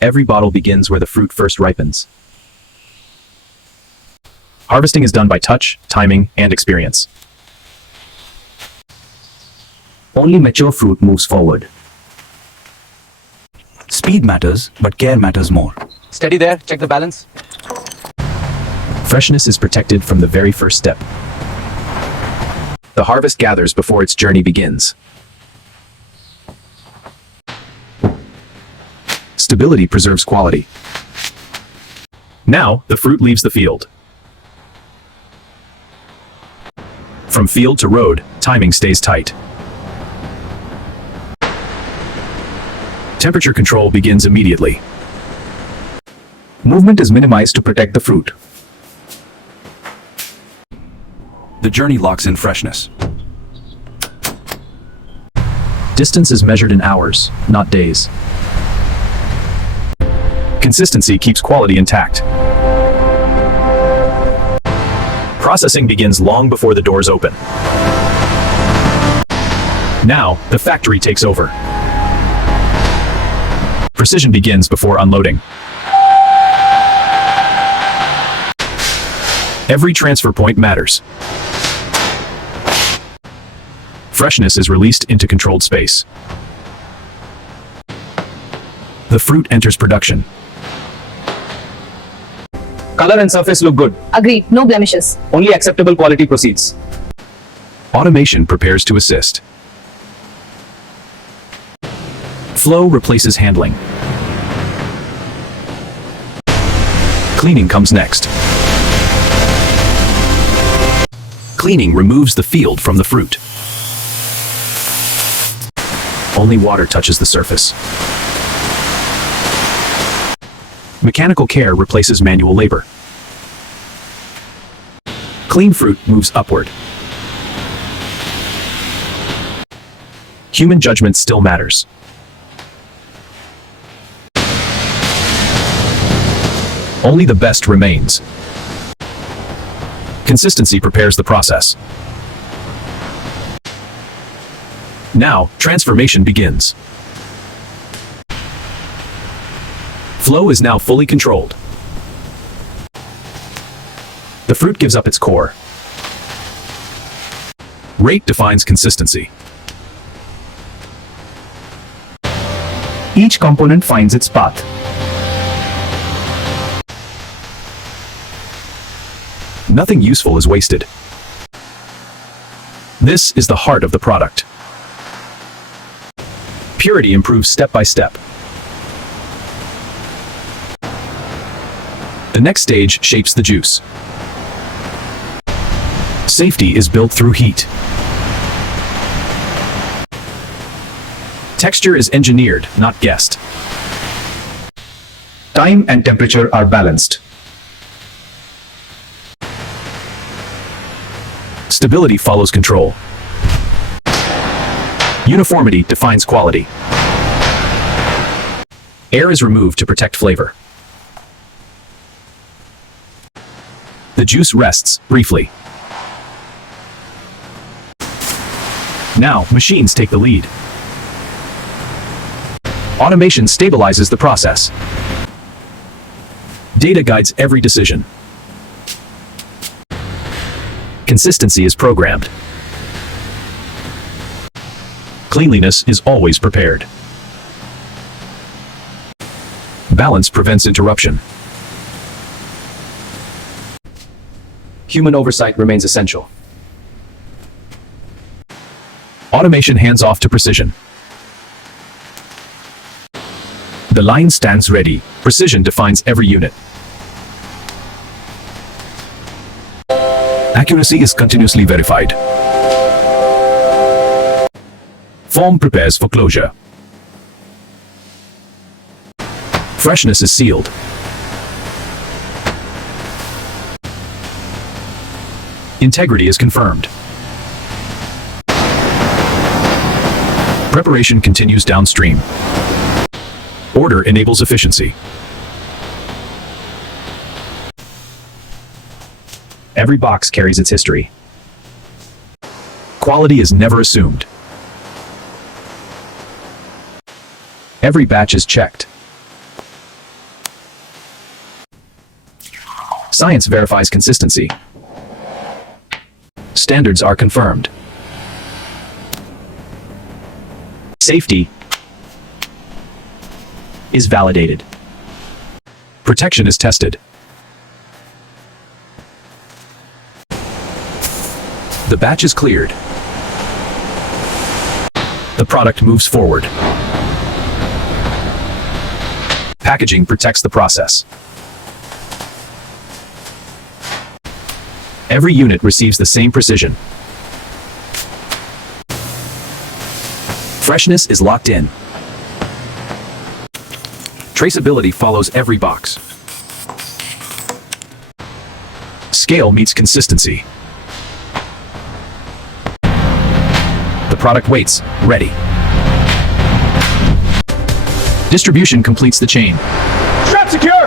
Every bottle begins where the fruit first ripens. Harvesting is done by touch, timing, and experience. Only mature fruit moves forward. Speed matters, but care matters more. Steady there, check the balance. Freshness is protected from the very first step. The harvest gathers before its journey begins. Stability preserves quality. Now, the fruit leaves the field. From field to road, timing stays tight. Temperature control begins immediately. Movement is minimized to protect the fruit. The journey locks in freshness. Distance is measured in hours, not days. Consistency keeps quality intact. Processing begins long before the doors open. Now, the factory takes over. Precision begins before unloading. Every transfer point matters. Freshness is released into controlled space. The fruit enters production. Color and surface look good. Agreed, no blemishes. Only acceptable quality proceeds. Automation prepares to assist. Flow replaces handling. Cleaning comes next. Cleaning removes the field from the fruit. Only water touches the surface. Mechanical care replaces manual labor. Clean fruit moves upward. Human judgment still matters. Only the best remains. Consistency prepares the process. Now, transformation begins. Flow is now fully controlled. The fruit gives up its core. Rate defines consistency. Each component finds its path. Nothing useful is wasted. This is the heart of the product. Purity improves step by step. The next stage shapes the juice. Safety is built through heat. Texture is engineered, not guessed. Time and temperature are balanced. Stability follows control. Uniformity defines quality. Air is removed to protect flavor. The juice rests briefly. Now, machines take the lead. Automation stabilizes the process. Data guides every decision. Consistency is programmed. Cleanliness is always prepared. Balance prevents interruption. Human oversight remains essential. Automation hands off to precision. The line stands ready. Precision defines every unit. Accuracy is continuously verified. Form prepares for closure. Freshness is sealed. Integrity is confirmed. Preparation continues downstream. Order enables efficiency. Every box carries its history. Quality is never assumed. Every batch is checked. Science verifies consistency. Standards are confirmed. Safety is validated. Protection is tested. The batch is cleared. The product moves forward. Packaging protects the process. Every unit receives the same precision. Freshness is locked in. Traceability follows every box. Scale meets consistency. The product waits, ready. Distribution completes the chain. Strap secure!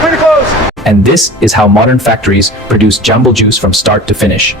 Clear to close! And this is how modern factories produce Jambul juice from start to finish.